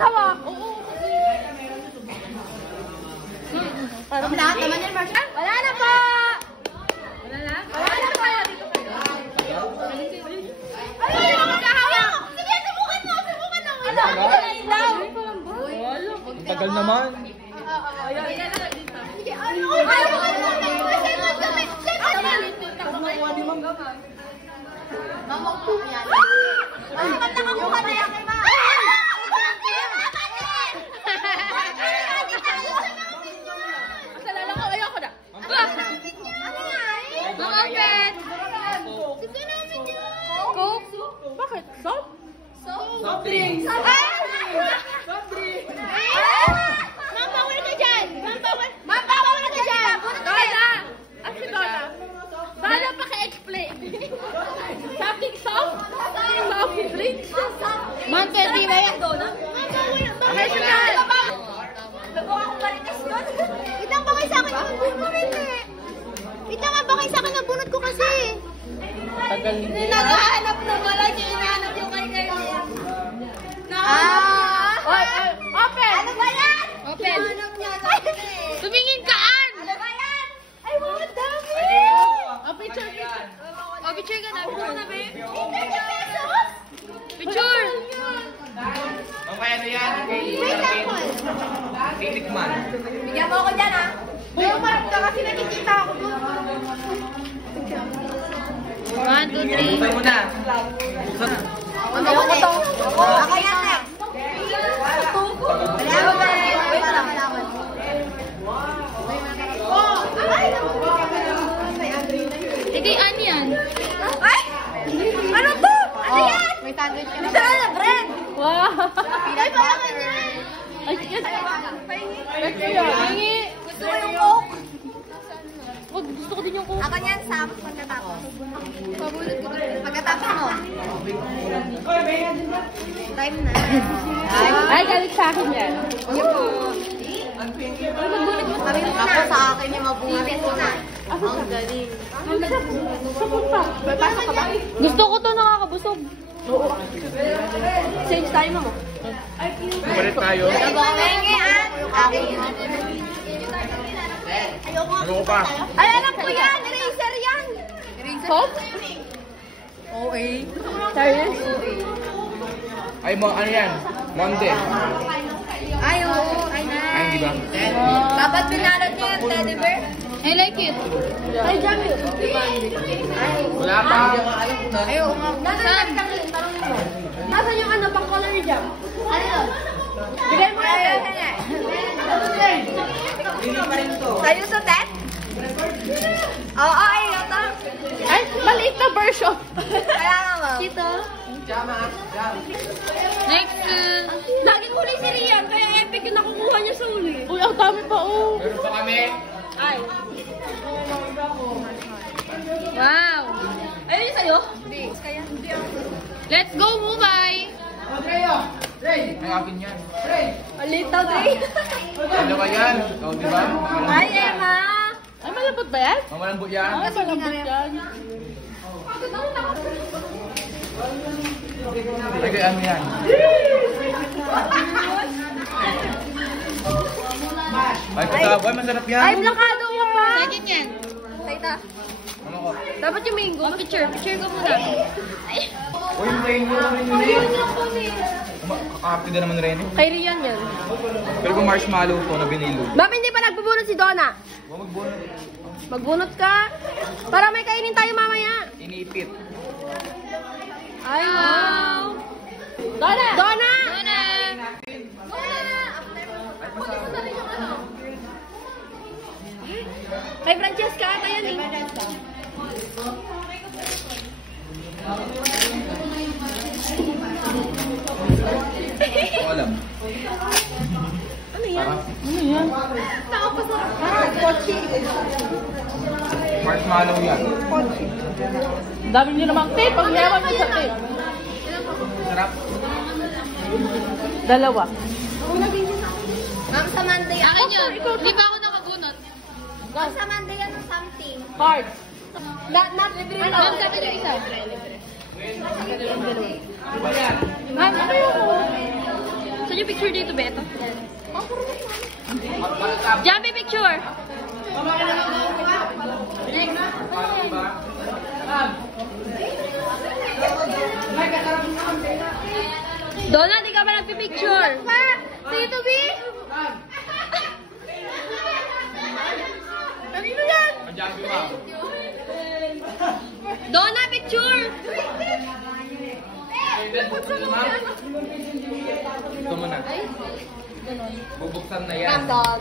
hawak. Parang lahat naman yan, Marshall. Wala na po! Wala na? Wala na po! Ay, hindi mo magkahawak! Sige, subukan mo! Subukan mo! Wala! Ang tagal naman. Sige, ano? Mama ko yan. Ay, ba't nakakuha na yan kay Ma? Masalala ko, ayoko na. Mga pet! Gusto namin yun! Coke? Bakit? Soft? Soft drinks! Soft drinks! Ma'am, bawal ka dyan! Ma'am, bawal ka dyan! Donna! At si Donna. Donna, paki-explain. Something soft? Soft drinks? Ma'am, pwede ba yan? Donna? Ma'am, bawal! Bakit siya? Nagawa akong maritas doon. Itang bakay sa akin yung bunot. Itang bakay sa akin yung bunot ko kasi. Tagal. Naghahanap na wala siya. Hinahanap yung kay Carly. Open! Ano ba yan? Open! Hinahanap niya sa akin eh. Tumingin kaan! Ano ba yan? Ay, mga dami! Picture. Picture ka na. Picture na, babe. 30 pesos? Picture! Okay, ano yan? May sample. Titikman. Bigyan mo ako dyan, ha? Pero marap ka kasi nakikita ako doon. 1, 2, 3. Buksan mo na. Ayoko to. Ako yan, eh. Ikay, ano yan? Ay! Ano to? Ano yan? May sandwich ka na. Ito na, bread! Wow! Ay, palangan yan! Ay, yes! Pahingi! Gusto ko yung Coke! Gusto ko din yung Coke. Ako niyan, Sam, pagkatapos. Pabulot ko din. Pagkatapos mo. Time na. Ay, galit sa akin yan. Sige po. Magbulit mo. Sabi mo na. Ako sa akin yung mabulit mo na. Ang galing. Sapot pa. Pasok ka ba? Gusto ko to, nakakabusog. Oo. Change tayo mo. Balik tayo. Pahingi, ah. Akin. Ano ko pa? Ay, alam ko yan! Eraser yan! Coke? OA. Serious? Ay, ano yan? Monday. Ay, oo. Ay, nice. Ay, di ba? Dapat pinalad niyo yung teddy bear. I like it. Ay, jam yun. Wala pa. Ay, oo nga. Nasaan? Nasaan yung ano, pang color jam? Ano yun? Bigay mo natin. Sa'yo sa tet? Oo, ay, ito. Ay, maliit na version. Kaya nga, ma'am. Dito. Next. Laging huli si Rian, kaya epic yung nakukuha niya sa huli. Uy, ang dami pa, oh. Meron pa kami. Ay. Wow. Ayun yung sa'yo? Hindi. Kaya. Let's go, Mumbai. Ay, akin yan. Alitaw, Dre. Ano ba yan? Oh, di ba? Ay, Emma. Ay, malambot ba yan? Malambot yan. Ay, malambot yan. Ay, kaya ano yan? Ay, pagkaboy, masarap yan. Ay, blakado mo pa. Second yan. Saita. Ano ko? Dapat yung mango. Picture. Picture ko muna. Ay. Uy, yung Ayun lang po, eh. Kakapit na naman rin. Kay Rian yan. Pero kung marshmallow to na binilo. Bakit hindi pa nagbubunot si Donna? Huwag magbunot. Magbunot ka. Para may kainin tayo mamaya. Inipit. Ay, wow. Donna! Donna! Donna! Kay Francesca ata yan eh. Hindi ko alam. Ano yan? Ano yan? Nakapasarap. Parang kochi. Marshmallow yan. Kochi. Dami nyo namang tape. Pag yaman mo sa tape. Sarap. Dalawa. Ma'am, sa Monday yan. Akin yun. Hindi pa ako nakabunot. Ma'am, sa Monday yan ng something. Card. Not libre. Ma'am, sa akin yung isa. Ma'am, ano yun? Saan yung picture dito, Beto? Jumpy picture! Donald, di ka ba nagpipicture? Sige, Toby! Kanino yan? Donna, picture! Ito mo na. Bubuksan na yan. Dog.